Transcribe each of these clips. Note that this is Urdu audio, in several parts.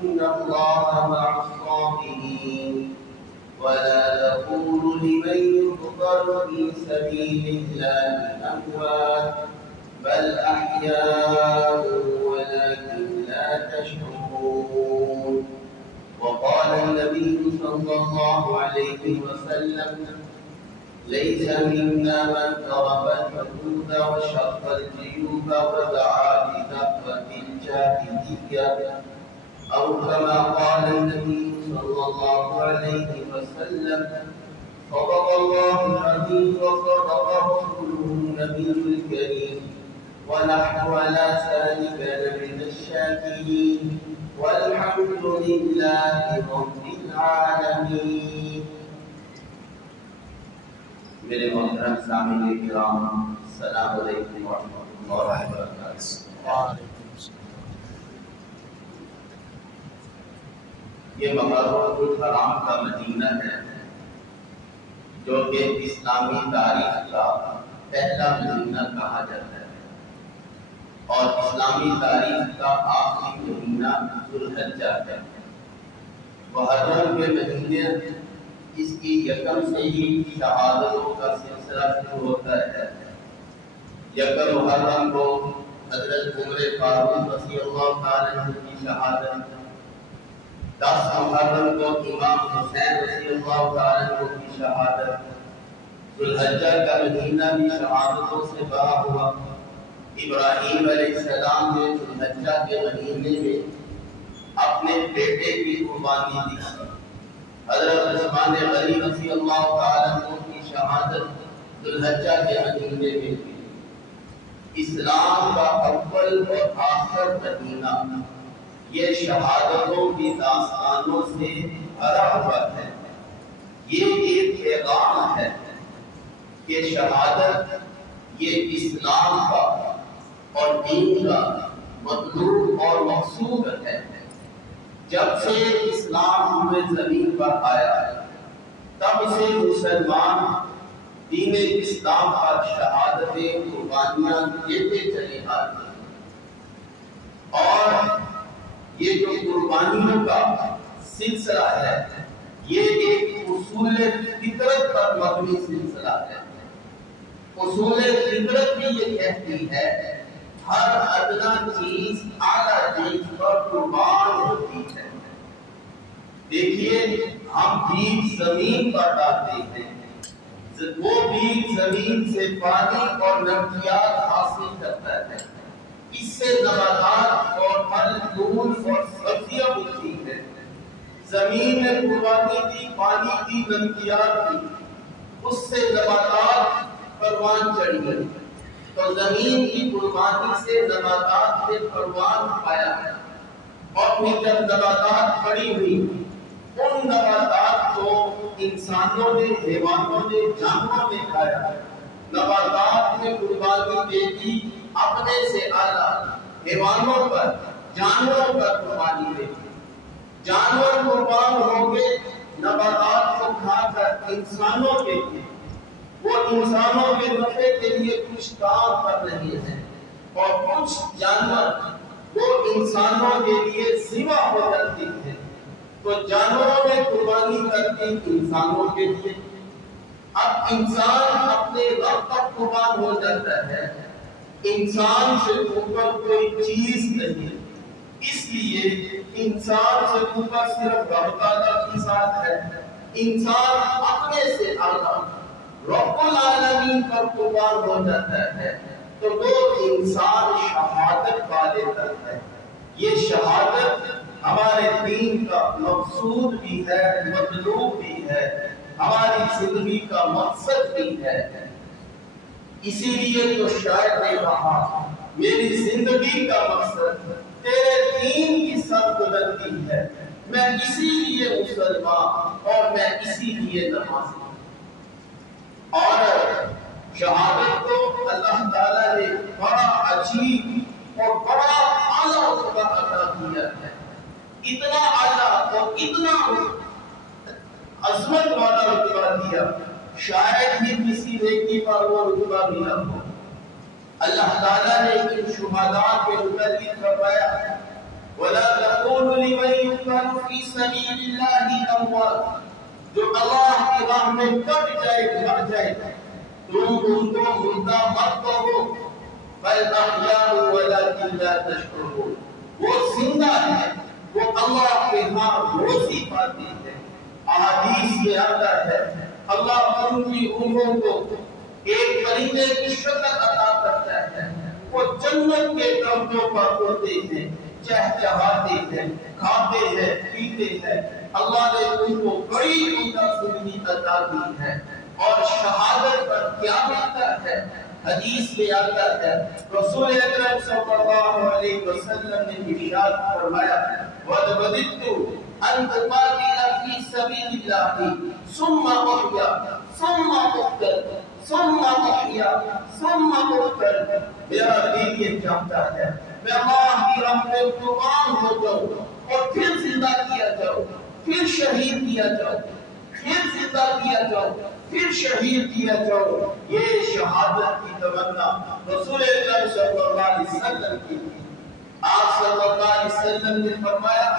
الله مع الصابرين ولا تقولوا لمن يقتل في سبيل الله أموات بل أحياء ولكن لا تشعرون. وقال النبي صلى الله عليه وسلم ليس منا من ضرب الحدود وشق الجيوب ودعا بدعوة الجاهلية أو كما قال النبي صلى الله عليه وسلم صدق الله العظيم وصدق رسوله النبي الكريم ونحن على ذلك لمن الشاكرين والحمد لله رب العالمين. میرے محترم سامعین کرام، السلام علیکم ورحمۃ اللہ وبرکاتہ۔ یہ محرم الحرام کا مدینہ ہے جو کہ اسلامی تاریخ کا پہلا مدینہ کہا جاتا ہے اور اسلامی تاریخ کا آخری مہینہ ذوالحجہ ہے۔ محرم کے مہینے اس کی یکم سے ہی شہادتوں کا سلسلہ شروع ہوتا ہے۔ یکم محرم کو حضرت عمر فاروق رضی اللہ تعالی عنہ کی شہادت، 10 محرم کو امام حسین رضی اللہ تعالی عنہ کی شہادت، ذوالحجہ کا مہینہ بھی شہادتوں سے بھرا ہوا۔ ابراہیم علیہ السلام نے ذوالحجہ کے مہینے میں اپنے بیٹے کی قربانی دی۔ حضرت عثمان غنی رضی اللہ تعالی عنہ کی شہادت ذوالحجہ کے مہینے میں ہوئی۔ اسلام کا اول اور آخر مہینہ یہ شہادتوں کی داستانوں سے بھرا ہوا ہے۔ یہ ایک پیغام ہے کہ شہادت یہ اسلام کا اور دین کا مطلوب اور مقصود ہے۔ جب سے اسلام ہوئے زمین پر آیا تب سے مسلمان دین اسلام پر شہادتیں قربانیاں دیتے چلے آتے ہیں، اور یہ جو قربانیوں کا سلسلہ ہے یہ ایک اصول فطرت پر مبنی سلسلہ ہے۔ اصول فطرت بھی یہ کہتی ہے ہر ادنا چیز اعلیٰ چیز پر قربان ہوتی ہے۔ دیکھیے ہم بیج زمین پر ڈالتے ہیں، وہ بیج زمین سے پانی اور نباتات حاصل کرتا ہے، اس سے نباتات اور پھل پھول اور سبزیاں اگتی ہیں۔ زمین نے قربانی دی، پانی دی، نباتات دی، اس سے نباتات پروان چڑھ گئی، تو زمین کی قربانی سے نباتات نے پروان پایا ہے، اور پھر جب نباتات کھڑی ہوئی ان نباتات کو انسانوں نے، حیوانوں نے، جانوروں نے کھایا۔ نباتات نے قربانی دے دی اپنے سے اعلیٰ حیوانوں پر، جانوروں پر قربانی دے دی۔ جانور قربان ہوں گے نباتات کو کھا کر انسانوں کے لیے، وہ انسانوں کے نفع کے لیے کچھ کام کر رہے ہیں، اور کچھ جانور وہ انسانوں کے لیے ذبح ہو جاتے ہیں، تو جانوروں میں قربانی کرتی انسانوں کے لیے۔ اب انسان اپنے رب پر قربان ہو جاتا ہے، انسان سے اوپر کوئی چیز نہیں، اس لیے انسان سے اوپر صرف رب تعالیٰ کی ذات ہے۔ انسان اپنے سے اعلیٰ رب العالمین پر قربان ہو جاتا ہے تو وہ انسان شہادت پا لیتا ہے۔ یہ شہادت ہمارے دین کا مقصود بھی ہے، مطلوب بھی ہے، ہماری زندگی کا مقصد بھی ہے۔ اسی لیے تو شاعر نے کہا میری زندگی کا مقصد تیرے دین کی سربلندی ہے، میں اسی لیے مسلمان اور میں اسی لیے نمازی۔ اور شہادت کو اللہ تعالیٰ نے بڑا عجیب اور بڑا اعلیٰ رتبہ عطا کیا ہے، اتنا اعلیٰ اور اتنا عظمت والا رتبہ دیا، شاید ہی کسی نیکی پر وہ رتبہ ملا ہو۔ اللہ تعالیٰ نے ان شہداء کے متعلق فرمایا وَلَا تَقُولُوا لِمَن سبیل اللہ اموات، جو اللہ کی راہ میں کٹ جائے مر جائے، تم ان کو مردہ مت کہو، بل احیاء ولکن لا تشعرون، وہ زندہ ہے، وہ اللہ کے ہاں روزی پاتی ہے۔ احادیث میں آتا ہے اللہ ان کی روحوں کو ایک پرندے کی شکل عطا کرتا ہے، وہ جنت کے درختوں پر اڑتے ہیں، چہچہاتے ہیں، کھاتے ہیں، پیتے ہیں۔ اللہ نے ان کو بڑی عمدہ زندگی عطا کی ہے۔ اور شہادت پر کیا ملتا ہے؟ حدیث میں آتا ہے رسول اکرم صلی اللہ علیہ وسلم نے ارشاد فرمایا وَلَوَدِدْتُ أَنْ أُقَاتِلَ فِي سَبِيلِ اللَّهِ ثُمَّ أُحْيَا ثُمَّ أُقْتَلَ ثُمَّ أُحْيَا ثُمَّ أُقْتَلَ، میرا دل یہ چاہتا ہے میں اللہ کی راہ میں قربان ہو جاؤں اور پھر زندہ کیا جاؤں، پھر شہید کیا جاؤں، پھر زندہ کیا جاؤں، پھر شہید کیا جاؤ۔ یہ شہادت کی تمنا رسول اکرم صلی اللہ علیہ وسلم کی تھی۔ آپ صلی اللہ علیہ وسلم نے فرمایا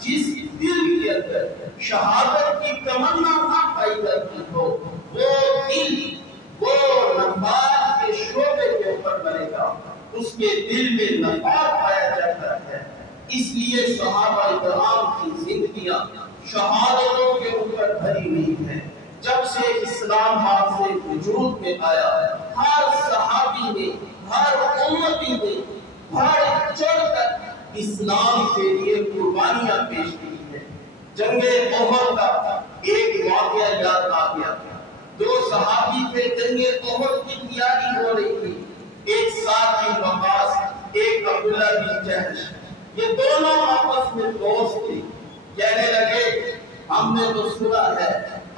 جس دل کے اندر شہادت کی تمنا نہ پائی جاتی ہو، وہ دل وہ نفاق کے شعبے کے اوپر بنے گا، اس کے دل میں نفاق پایا جاتا ہے۔ اس لیے صحابہ کرام کی زندگیاں شہادتوں کے اوپر بھری ہوئی ہیں۔ جب سے اسلام ہاتھ سے وجود میں آیا، ہر صحابی نے، ہر امتی نے بڑھ چڑھ کر اسلام کے لیے قربانیاں پیش کی ہیں۔ جنگ احد کا ایک واقعہ یاد آ گیا، دو صحابی تھے، جنگ احد کی تیاری ہو رہی تھی، ایک سعد بن وقاص، ایک عبداللہ بن جحش، یہ دونوں آپس میں دوست تھے۔ کہنے لگے ہم نے تو سنا ہے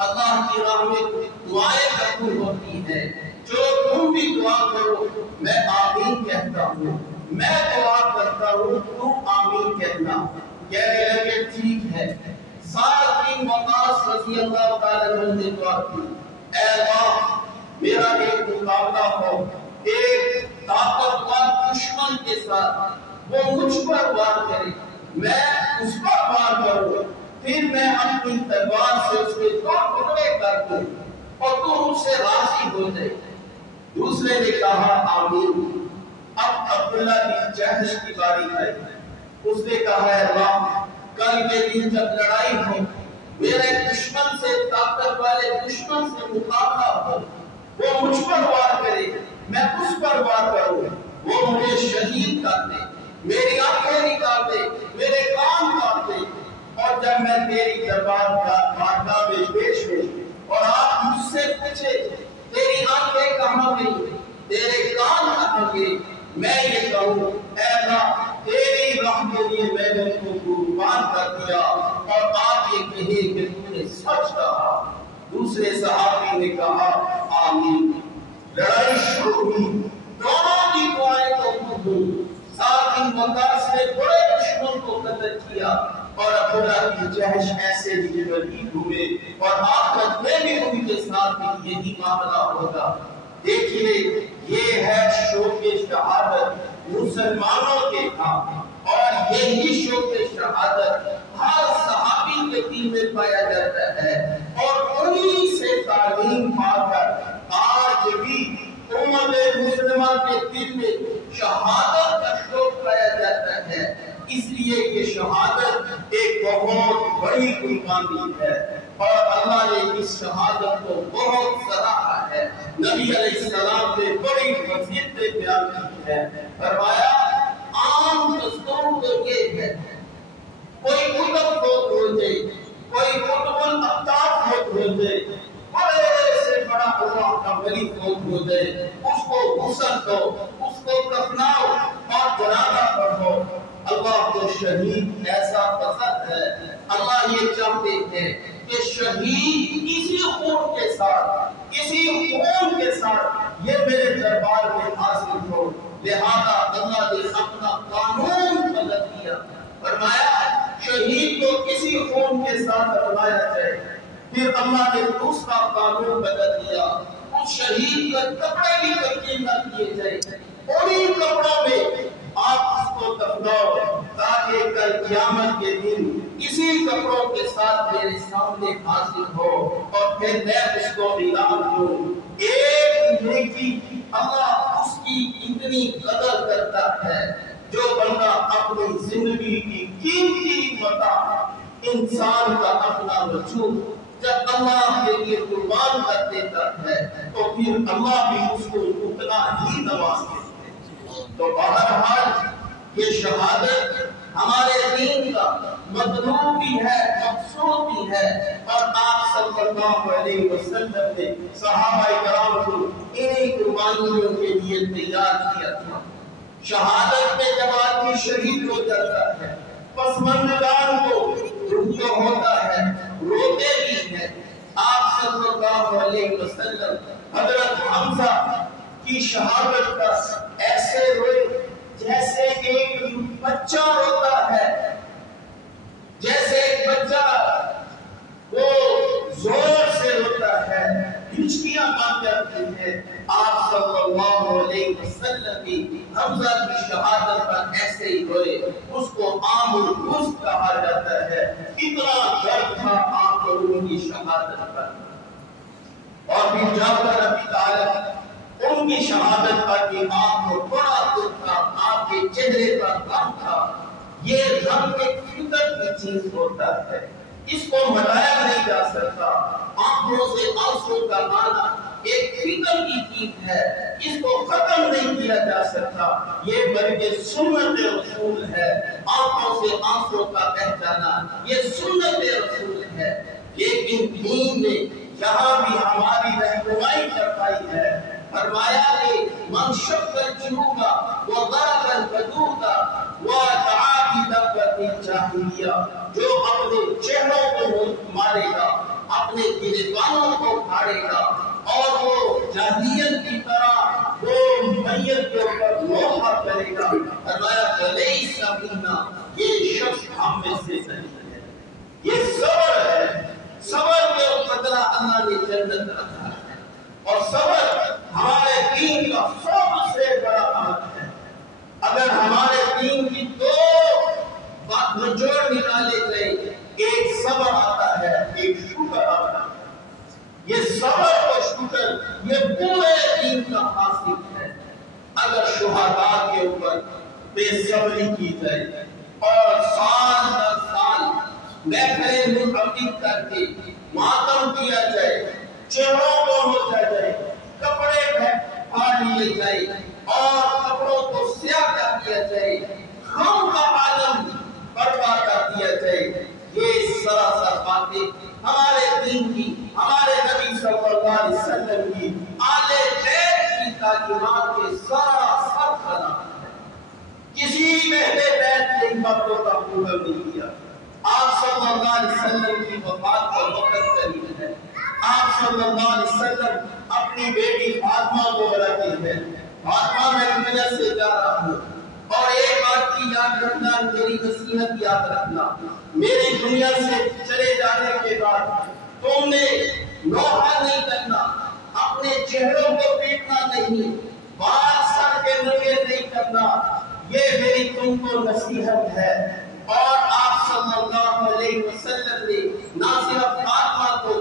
اللہ کی راہ میں دعائیں قبول ہوتی ہیں، جو تم بھی دعا کرو میں آمین کہتا ہوں، میں دعا کرتا ہوں تم آمین کہنا۔ کہنے لگے ٹھیک ہے۔ سعد بن وقاص رضی اللہ تعالیٰ عنہ نے دعا کی، اے اللہ میرا ایک مقابلہ ہو ایک طاقتور دشمن کے ساتھ، وہ مجھ پر وار کرے، میں اس پر وار کروں، پھر میں اپنی تلوار سے اس کے دو ٹکڑے کر دوں اور تو مجھ سے راضی ہو جائے۔ دوسرے نے کہا آمین۔ اب عبداللہ بن جحش کی باری آئی، اس نے کہا ہے اللہ کل کے دن جب لڑائی ہو، میرے دشمن سے، طاقت والے دشمن سے مقابلہ ہو، وہ مجھ پر وار کرے، میں اس پر وار کروں، وہ مجھے شہید کر دے، میری آنکھیں نکال دے، میرے کان کاٹ دے، اور جب میں تیری دربار کا بارگاہ میں پیش ہوں اور آپ مجھ سے پوچھے تیری آنکھیں کہاں گئی، تیرے کان کہاں گئے، میں یہ کہوں اے اللہ تیری راہ کے لیے میں نے ان کو قربان کر دیا، اور آپ یہ کہیں کہ تم نے سچ کہا۔ دوسرے صحابی نے کہا آمین۔ لڑائی شروع ہوئی، دونوں کی دعائیں قبول ہوئی۔ سعد بن وقاص نے بڑے دشمن کو قتل کیا اور عبداللہ بن جحش ایسے ہی ولید ہوئے، اور آخرت میں بھی ان کے ساتھ بھی یہی معاملہ ہوگا۔ دیکھیے یہ ہے شوق شہادت مسلمانوں کے ہاں، اور یہی شوق شہادت ہر صحابی کے دل میں پایا جاتا ہے، اور انہی سے تعلیم پا کر آج بھی امت مسلمہ کے دل میں شہادت کا شوق پایا جاتا ہے۔ اس لیے یہ شہادت ایک بہت بڑی قربانی ہے، اور اللہ نے اس شہادت کو بہت سراہا ہے۔ نبی علیہ السلام نے بڑی فضیلتیں بیان کی ہے، فرمایا عام دستور تو یہ ہے کوئی کتب فوت ہو جائے، کوئی کتب الابطال فوت ہو جائے، بڑے سے بڑا اللہ کا ولی فوت ہو جائے، اس کو غسل دو، اس کو کفناؤ اور جنازہ پڑھو۔ اللہ کو شہید ایسا پسند ہے، اللہ یہ چاہتے ہیں کہ شہید اسی خون کے ساتھ، اسی خون کے ساتھ یہ میرے دربار میں حاصل ہو۔ لہذا اللہ نے اپنا قانون بدل دیا، فرمایا شہید کو کسی خون کے ساتھ اپنایا جائے۔ پھر اللہ نے دوسرا قانون بدل دیا، اس شہید کا کپڑے بھی تبدیل نہ کیے جائے، انہی کپڑوں میں آپ اس کو دفناؤ، تاکہ کل قیامت کے دن اسی اسی کپڑوں کے ساتھ میرے سامنے حاضر ہو اور پھر میں اس کو نیلام دوں. ایک نیکی اللہ اس کی اتنی قدر کرتا ہے جو بندہ اپنی زندگی کی قیمتی متاع انسان کا اپنا وجود جب اللہ کے لیے قربان کر دیتا ہے تو پھر اللہ بھی اس کو اتنا ہی نوازتے ہیں. تو بہرحال یہ شہادت ہمارے دین کا مطلوب بھی ہے، مقصود بھی ہے، اور آپ صلی اللہ علیہ وسلم نے صحابہ کرام کو انہی قربانیوں کے لیے تیار کیا تھا. شہادت میں جب آدمی شہید ہو جاتا ہے پسماندگان کو دکھ تو ہوتا ہے، روتے بھی ہیں. آپ صلی اللہ علیہ وسلم حضرت حمزہ کی شہادت کا ایسے روئے جیسے ایک بچہ روتا ہے، جیسے ایک بچہ وہ زور سے روتا ہے، ہچکیاں بن جاتی ہیں. آپ صلی اللہ علیہ وسلم بھی حمزہ کی شہادت پر ایسے ہی روئے. اس کو عام الغص کہا جاتا ہے. اتنا درد تھا آپ لوگوں کی شہادت پر. اور پھر جعفر ابی طالب ان کی شہادت پر بھی آپ کو بڑا دکھ تھا، آپ کے چہرے پر غم تھا. یہ غم ایک فکر کی چیز ہوتا ہے، اس کو مٹایا نہیں جا سکتا. آنکھوں سے آنسو کا آنا ایک فکر کی چیز ہے، اس کو ختم نہیں کیا جا سکتا. یہ بلکہ سنت رسول ہے. آنکھوں سے آنسو کا بہ جانا یہ سنت رسول ہے. لیکن دین نے یہاں بھی ہماری رہنمائی فرمائی ہے. فرمایا کہ من شق الجنوب وضرب الحدود ودعا بدعوة الجاہلیہ، جو اپنے چہروں کو مارے گا، اپنے گریبانوں کو پھاڑے گا اور وہ جاہلیت کی طرح وہ میت کے اوپر لوہا کرے گا، فرمایا فلیس منا، یہ شخص ہم میں سے نہیں ہے. یہ صبر ہے. صبر کے قدرہ اللہ نے جنت رکھا ہے. اور صبر ہمارے دین کا سب سے بڑا عمل ہے. اگر ہمارے دین کی دو بات نچوڑ نکالے جائے، ایک صبر آتا ہے، ایک شکر آتا ہے. یہ صبر اور شکر یہ پورے دین کا حاصل ہے. اگر شہداء کے اوپر بے صبری کی جائے اور سال در سال محفلیں منعقد کر کے ماتم کیا جائے، چہروں کو نوچا جائے، کپڑے پھاڑ لیے جائے اور کپڑوں کو سیاہ کر دیا جائے، غم کا عالم برپا کر دیا جائے، یہ سراسر باتیں ہمارے دین کی، ہمارے نبی صلی اللہ علیہ وسلم کی، آل بیت کی تعلیمات کے سراسر خلاف ہے. کسی اہل بیت نے ان باتوں کا قبول نہیں کیا. آپ صلی اللہ علیہ وسلم کی وفات کا وقت قریب ہے. آپ صلی اللہ علیہ وسلم اپنی بیٹی فاطمہ کو بلاتے ہیں، فاطمہ میں دنیا سے جا رہا ہوں اور ایک بات کی یاد رکھنا، میری نصیحت یاد رکھنا، میری دنیا سے چلے جانے کے بعد تم نے نوحہ نہیں کرنا، اپنے چہروں کو پیٹنا نہیں، بال سر کے ننگے نہیں کرنا. یہ میری تم کو نصیحت ہے. اور آپ صلی اللہ علیہ وسلم نے نہ صرف فاطمہ کو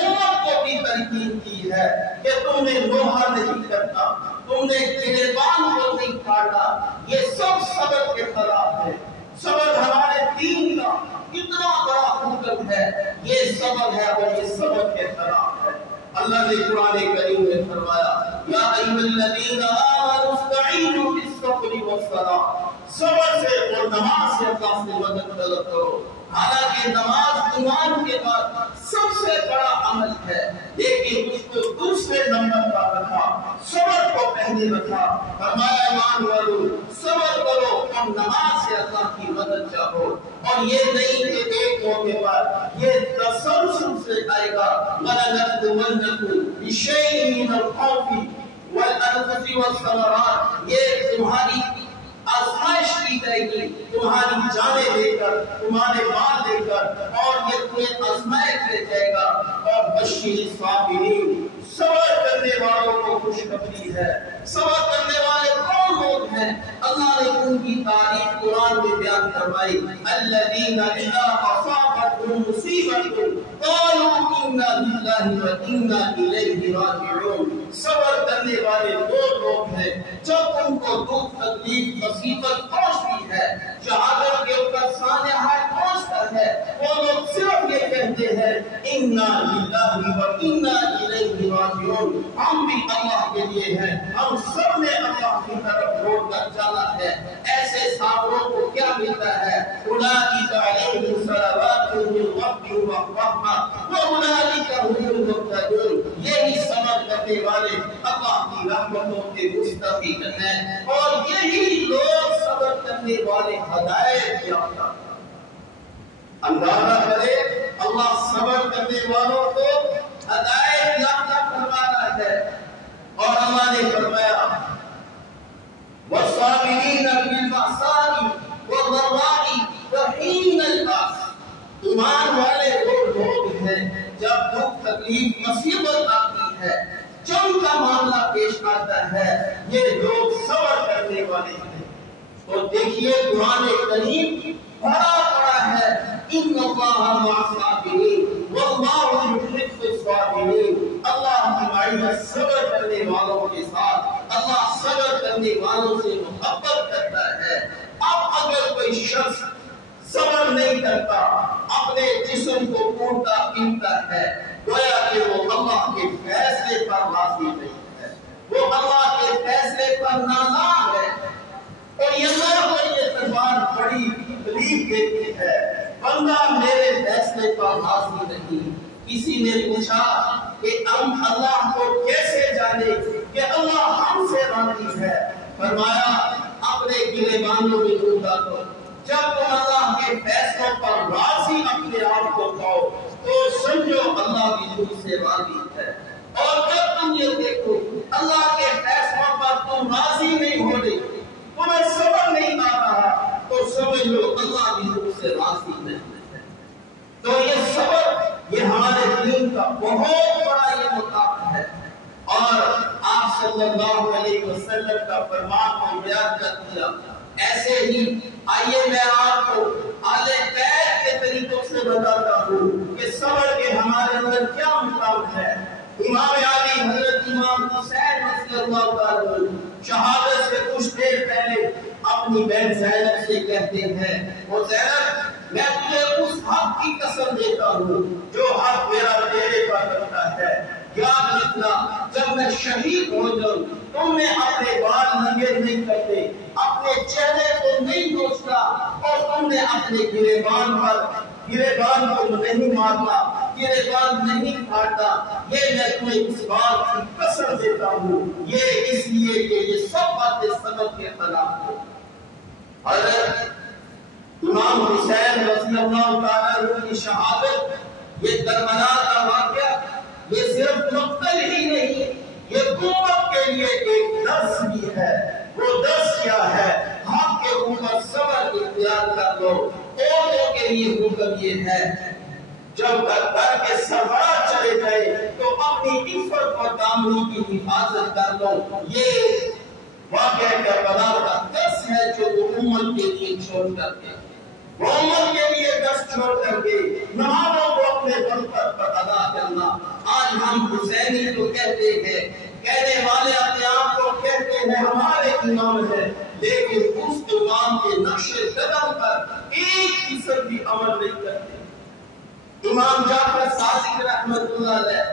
امت کو بھی تلقین کی ہے کہ تم نے نوحہ نہیں کرنا، تم نے گریبان کو نہیں کاٹا. یہ سب صبر کے خلاف ہے. صبر ہمارے دین کا اتنا بڑا حکم ہے، یہ صبر ہے اور یہ صبر کے خلاف ہے. اللہ نے قرآن کریم میں فرمایا یا ایھا الذین آمنوا استعینوا بالصبر والصلاۃ، صبر سے اور نماز سے اللہ سے مدد طلب کرو. حالانکہ نماز ایمان کے بعد سب سے بڑا عمل ہے، لیکن اس کو دوسرے نمبر پر رکھا، صبر کو پہلے رکھا. فرمایا ایمان والو صبر کرو اور نماز سے اللہ کی مدد چاہو. اور یہ نہیں کہ ایک موقع پر یہ تسلسل سے آئے گا وَلَنَبْلُوَنَّكُمْ بِشَيْءٍ مِّنَ الْخَوْفِ وَالْأَنفُسِ وَالثَّمَرَاتِ، یہ تمہاری آزمائش کی جائے گی، تمہاری جانیں دے کر، تمہارے مال دے کر، اور یہ تمہیں آزمائش لے جائے گا. اور بشیر الصابرین، صبر کرنے والوں کو خوشخبری ہے. صبر کرنے والے کون لوگ ہیں؟ اللہ نے ان کی تعریف قرآن میں بیان فرمائی الذین اذا اصابتهم مصیبۃ قالوا انا للہ وانا الیہ راجعون۔ صبر کرنے والے وہ لوگ ہیں جب ان کو دکھ تکلیف مصیبت پہنچتی ہے، شہادت کے اوپر سانحہ پہنچتا ہے، وہ لوگ صرف یہ کہتے ہیں انا للہ وانا الیہ راجعون، ہم بھی اللہ کے لیے ہیں، ہم سب نے اللہ کی طرف لوٹ کر جانا ہے۔ ایسے صابروں کو کیا ملتا ہے؟ اولئک علیہم صلوات من ربہم ورحمہ واولئک هم المہتدون۔ یہی صبر کرنے والے اللہ کی رحمتوں کے مستحق ہیں، اور یہی لوگ صبر کرنے والے ہدایت یافتہ۔ اندازہ کرے اللہ صبر کرنے والوں کو ہدایت یافتہ فرمانا ہے، اور اللہ نے فرمایا والصابرین فی البأساء والضراء وحین البأس۔ ایمان والے وہ لوگ ہیں جب دکھ تکلیف مصیبت آتی ہے، جنگ کا معاملہ پیش آتا ہے، یہ لوگ صبر کرنے والے ہیں۔ تو دیکھیے قرآن کریم بھرا پڑا ہے ان اللہ مع الصابرین واللہ یحب الصابرین۔ اللہ کی معیت صبر کرنے والوں کے ساتھ، اللہ صبر کرنے والوں سے محبت کرتا ہے۔ اب اگر کوئی شخص صبر نہیں کرتا، اپنے جسم کو کوڑتا پیٹتا ہے، گویا کہ وہ اللہ کے فیصلے پر راضی نہیں ہے، وہ اللہ کے فیصلے پر ناراض ہے، اور یہ اللہ کو یہ تلوار بڑی تکلیف دیتی ہے، بندہ میرے فیصلے پر راضی نہیں۔ کسی نے پوچھا کہ ہم اللہ کو کیسے جانے کہ اللہ ہم سے راضی ہے؟ فرمایا اپنے گریبانوں میں ڈھونڈا کرو، جب تم اللہ کے فیصلوں پر راضی اپنے آپ کو پاؤ تو سمجھو اللہ بھی تم سے راضی ہے، اور جب تم یہ دیکھو اللہ کے فیصلوں پر تم راضی نہیں ہو رہے، تمہیں صبر نہیں آ رہا، تو سمجھ لو اللہ بھی تم سے راضی نہیں ہے۔ تو یہ صبر یہ ہمارے دین کا بہت بڑا یہ مقام ہے، اور آپ صلی اللہ علیہ وسلم کا فرمان کو بیان کر دیا۔ ایسے ہی آئیے میں آپ کو اہل بیت کے طریقوں سے بتاتا ہوں کہ صبر کے ہمارے اندر کیا مقام ہے۔ امام علی حضرت امام حسین رضی اللہ تعالیٰ شہادت سے کچھ دیر پہلے اپنی بہن زینب سے کہتے ہیں، وہ زینب میں تجھے اس حق کی قسم دیتا ہوں جو حق میرا تیرے پر بنتا ہے، یاد رکھنا جب میں شہید ہو جاؤں تم نے اپنے بال ننگے نہیں کرتے، اپنے چہرے کو نہیں نوچتا، اور تم نے اپنے گریبان کو نہیں مارتا، گریبان نہیں کاٹتا، یہ میں تمہیں اس بات کی قسم دیتا ہوں، یہ اس لیے کہ یہ سب باتیں صبر کے خلاف ہیں۔ حضرت امام حسین رضی اللہ تعالیٰ عنہ کی شہادت یہ کربلا کا واقعہ یہ صرف مقتل ہی نہیں، یہ امت کے لیے ایک درس بھی ہے۔ وہ درس کیا ہے؟ حق کے اوپر صبر اختیار کر لو۔ عورتوں کے لیے حکم یہ ہے جب تک گھر کے سربراہ چلے گئے تو اپنی عفت اور دامنی کی حفاظت کر لو۔ یہ واقعہ کربلا کا درس ہے جو وہ امت کے لیے چھوڑ کر گئے، وہ امت کے لیے درس چھوڑ کر کے نمازوں کو اپنے وقت پر ادا کرنا۔ آج ہم حسینی تو کہتے ہیں، کہنے والے اپنے آپ کو کہتے ہیں ہمارے امام ہیں، لیکن اس امام کے نقش قدم پر ایک فیصد بھی عمل نہیں کرتے۔ امام جعفر صادق رحمت اللہ علیہ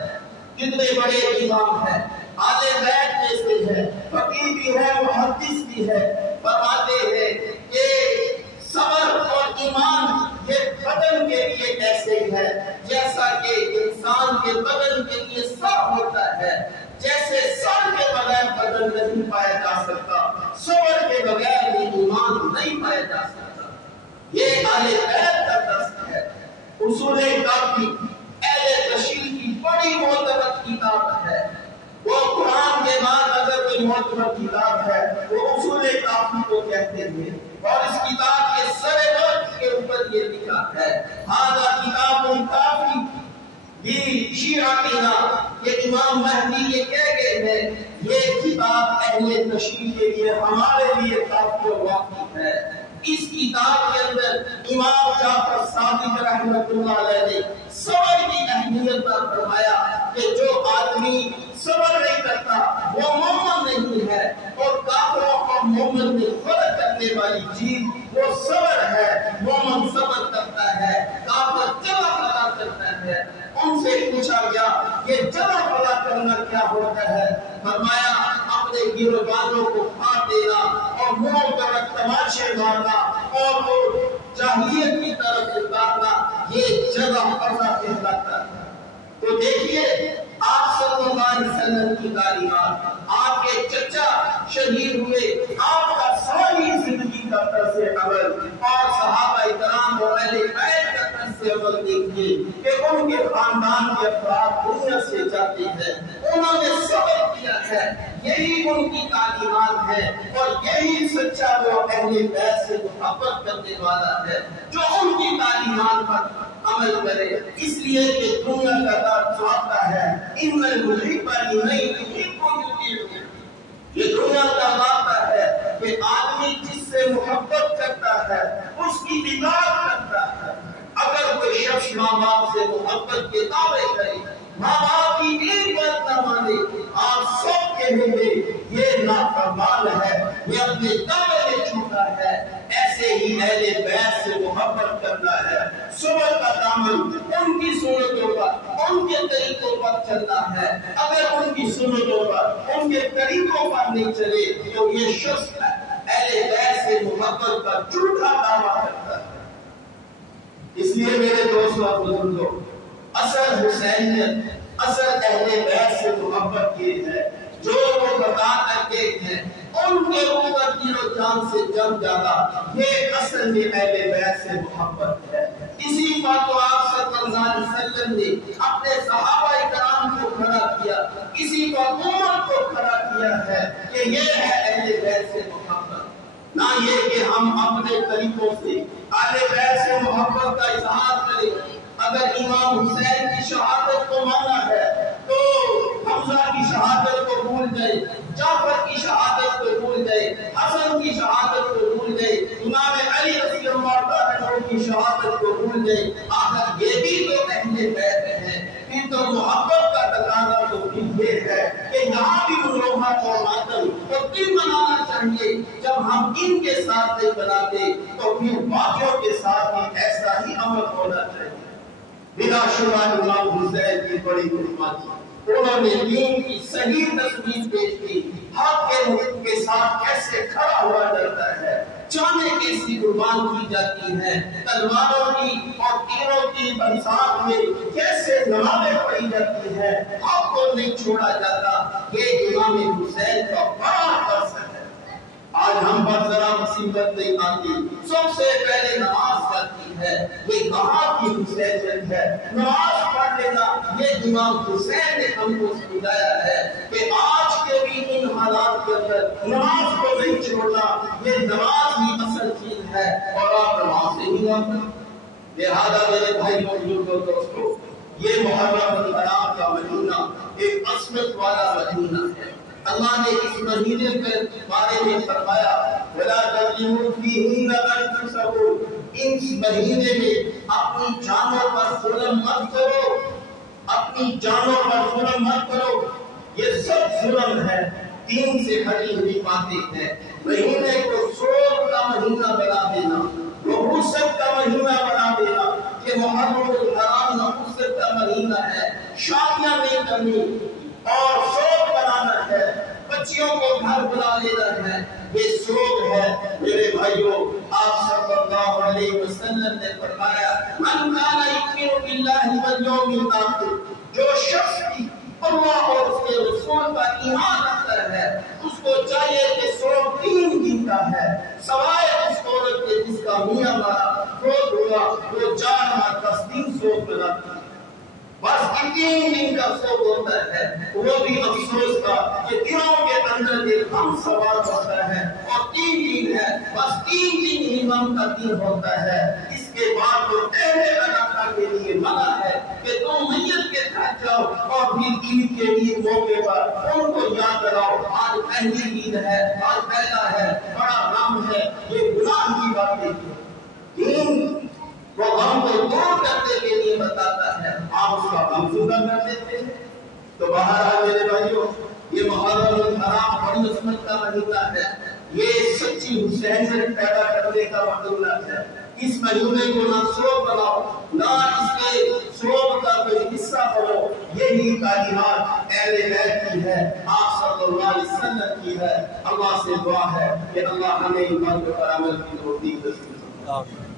کتنے بڑے امام ہیں، اہل بیت میں سے ہے، فقیہ بھی ہے، محدث بھی ہے، فرماتے ہیں کہ صبر اور ایمان یہ بدن کے لیے ایسے ہے جیسا کہ انسان کے بدن کے لیے سر ہوتا ہے، جیسے سر کے بغیر بدن نہیں پایا جا سکتا، صبر کے بغیر بھی ایمان نہیں پایا جا سکتا۔ یہ اہل بیت کا درس ہے۔ اصول کافی اہل تشیع کی بڑی معتبر کتاب ہے، وہ قرآن کے بعد اگر کوئی معتبر کتاب ہے وہ اصول کافی کو کہتے ہیں، اور اس کتاب کے سر وقت کے اوپر یہ لکھا ہے ہذا کتاب کافی بھی شیعتنا، یہ امام مہدی یہ کہہ گئے ہیں یہ کتاب اہل تشیع کے لیے ہمارے لیے کافی و وافی ہے۔ اس کتاب کے اندر امام جعفر صادق رحمۃ اللہ علیہ نے صبر کی اہمیت پر فرمایا کہ جو آدمی صبر نہیں کرتا وہ مومن نہیں ہے، اور کافروں اور مومن میں فرق کرنے والی چیز وہ صبر ہے۔ مومن صبر کرتا ہے، کافر جلا فلا کرتا ہے۔ ان سے پوچھا گیا یہ جلا فلا کرنا کیا ہوتا ہے؟ فرمایا اپنے گروگانوں کو پھاڑ دینا اور منہ پر تماشے مارنا اور وہ جاہلیت کی طرف اتارنا، یہ جلا فلا کہلاتا ہے۔ تو دیکھیے آپ صلی اللہ علیہ وسلم کی تعلیمات، آپ کے چچا شہید ہوئے، آپ کا ساری زندگی کا طرز عمل اور صحابہ کرام اور اہل بیت کا طرز عمل دیکھیے کہ ان کے خاندان کے افراد دنیا سے جاتے ہیں، انہوں نے صبر کیا ہے، یہی ان کی تعلیمات ہے، اور یہی سچا وہ اہل بیت سے محبت کرنے والا ہے جو ان کی تعلیمات پر عمل کرے۔ اس لیے کہ دنیا کا دار چاہتا ہے ان المحب لمن يحب يطيع، یہ دنیا کا واقعہ ہے کہ آدمی جس سے محبت کرتا ہے اس کی اطاعت کرتا ہے۔ اگر کوئی شخص ماں باپ سے محبت کے دعوے کرے، ماں باپ کی ایک بات نہ مانے، آپ سب کہیں گے یہ نافرمان ہے، یہ اپنے دعوے میں جھوٹا ہے۔ ایسے ہی اہل بیت سے محبت کرنا ہے، صبر کا دامن ان کی سنتوں پر، ان کے طریقوں پر چلنا ہے۔ اگر ان کی سنتوں پر، ان کے طریقوں پر نہیں چلے تو یہ شخص اہل بیت سے محبت کا جھوٹا دعویٰ کرتا ہے۔ اس لیے میرے دوستوں اور بزرگوں، اصل حسینیت، اصل اہل بیت سے محبت یہ ہے جو وہ بتا کر کے ہیں ان کے اوپر دل و جان سے جم جانا، یہ اصل میں اہل بیت سے محبت ہے۔ اسی بات کو آپ صلی اللہ علیہ وسلم نے اپنے صحابہ کرام کو کھڑا کیا، اسی کو امت کو کھڑا کیا ہے کہ یہ ہے اہل بیت سے محبت، نہ یہ کہ ہم اپنے طریقوں سے اہل بیت سے محبت کا اظہار کریں۔ اگر امام حسین کی شہادت کو مانا ہے تو حمزہ کی شہادت کو بھول جائے، جعفر کی شہادت کو بھول جائے، حسن کی شہادت کو بھول جائے، امام علی رضی اللہ عنہ کی شہادت کو بھول جائے۔ آخر یہ بھی تو اہل بیت ہیں، پھر تو محبت کا تقاضا تو یہ ہے کہ یہاں بھی مروحات اور ماتم اور دن منانا چاہیے۔ جب ہم ان کے ساتھ نہیں بناتے تو پھر باقیوں کے ساتھ بھی ایسا ہی عمل ہونا چاہیے۔ بلا شبہ امام حسین کی بڑی قربانی، انہوں نے دین کی صحیح تصویر پیش کی، حق کے ملک کے ساتھ کیسے کھڑا ہوا جاتا ہے، جانیں کیسی قربان کی جاتی ہیں، تلواروں کی اور تیروں کی برسات میں کیسے نمازیں پڑھی جاتی ہیں، حق کو نہیں چھوڑا جاتا۔ یہ امام حسین کا بڑا فرض ہے۔ آج ہم پر ذرا مصیبت نہیں آتی، سب سے پہلے نماز پڑھتی ہے، یہ کہاں کی حسینیت ہے؟ نماز پڑھ لینا یہ امام حسین نے ہم کو سمجھایا ہے کہ آج کے بھی ان حالات کے اندر نماز کو نہیں چھوڑنا، یہ نماز ہی اصل چیز ہے اور آپ نماز سے ہی نہ کریں۔ لہذا میرے بھائی بزرگوں دوستوں، یہ محرم الحرام کا مہینہ ایک عصمت والا مہینہ ہے۔ اللہ نے اس مہینے کے بارے میں فرمایا وَلَا تَظْلِمُوا فِيهِنَّ أَنفُسَكُمْ، اس مہینے میں اپنی جانوں پر ظلم مت کرو، اپنی جانوں پر ظلم مت کرو، یہ سب ظلم ہے، دین سے ہٹی ہوئی باتیں ہیں۔ مہینے کو سود کا مہینہ بنا دینا، نحوست کا مہینہ بنا دینا، کہ محرم الحرام نحوست کا مہینہ ہے، شادیاں نہیں کرنی اور سود بنانا ہے، بچیوں کو گھر بلا لینا ہے، یہ سود ہے۔ میرے بھائیوں، آپ صلی اللہ علیہ وسلم نے فرمایا من کان یؤمن باللہ والیوم الآخر، جو شخص بھی اللہ اور اس کے رسول کا ایمان رکھتا ہے اس کو چاہیے کہ سود 3 دن کا ہے، سوائے اس عورت کے جس کا میاں مارا فوت ہوا، وہ 4 ماہ 10 دن سود بناتی ہے، بس 3 دن کا سود ہوتا ہے۔ وہ بھی افسوس کا کہ دنوں کے اندر یہ غم سوار ہوتا ہے اور 3 دن ہے، بس 3 دن ہی غم کا دن ہوتا ہے۔ اس کے بعد وہ اہل علاقہ کے لیے منع ہے کہ تم میت کے گھر جاؤ اور پھر عید کے عید موقع پر ان کو یاد کراؤ، آج پہلی عید ہے، آج پہلا ہے، بڑا غم ہے، یہ گناہ کی باتیں ہیں۔ دین وہ غم کو دور کرنے کے لیے بتاتا تو بہرحال میرے بھائیوں، یہ محرم الحرام بڑی عظمت کا مہینہ ہے، یہ سچی حسینیت پیدا کرنے کا مہینہ ہے۔ اس مہینے کو نہ شوق بناؤ، نہ اس کے شوق کا کوئی حصہ بنو۔ یہی تعلیمات اہل بیت کی ہے، آپ صلی اللہ علیہ وسلم کی ہے۔ اللہ سے دعا ہے کہ اللہ ہمیں ایمان پر عمل کی توفیق نصیب فرمائے۔